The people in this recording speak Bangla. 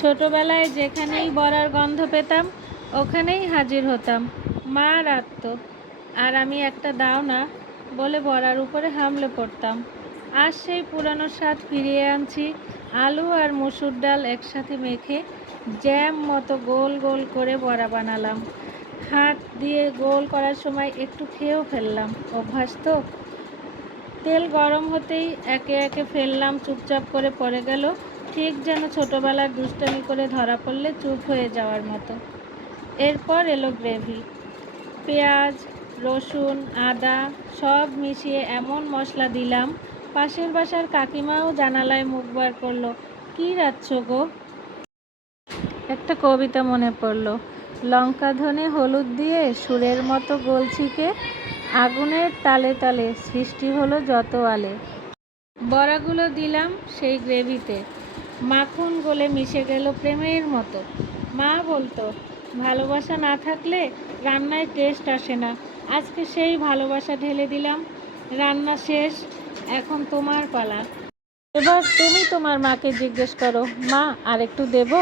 ছোটবেলায় যেখানেই বড়ার গন্ধ পেতাম ওখানেই হাজির হতাম। মা রাঁধত আর আমি একটা দাও না বলে বড়ার উপরে হামলে পড়তাম। আজ সেই পুরানো স্বাদ ফিরিয়ে আনছি। আলু আর মসুর ডাল একসাথে মেখে জ্যাম মতো গোল গোল করে বড়া বানালাম। হাত দিয়ে গোল করার সময় একটু খেয়েও ফেললাম, অভ্যাস তো। তেল গরম হতেই একে একে ফেললাম, চুপচাপ করে পড়ে গেল, ঠিক যেন ছোটবেলার দুষ্টামি করে ধরা পড়লে চুপ হয়ে যাওয়ার মতো। এরপর এলো গ্রেভি। পেঁয়াজ, রসুন, আদা সব মিশিয়ে এমন মশলা দিলাম, পাশের বাসার কাকিমাও জানালায় মুখ বার করলো, কী রাঁধছ গো? একটা কবিতা মনে পড়ল। লঙ্কা ধনে হলুদ দিয়ে সুরের মতো গলছিকে, আগুনের তালে তালে সৃষ্টি হলো যত আলে। বড়াগুলো দিলাম সেই গ্রেভিতে, মাখন গলে মিশে গেল প্রেমের মতো। মা বলতো, ভালোবাসা না থাকলে রান্নায় টেস্ট আসে না। আজকে সেই ভালোবাসা ঢেলে দিলাম। রান্না শেষ, এখন তোমার পালা। এবার তুমি তোমার মাকে জিজ্ঞেস করো, মা আর একটু দেবো?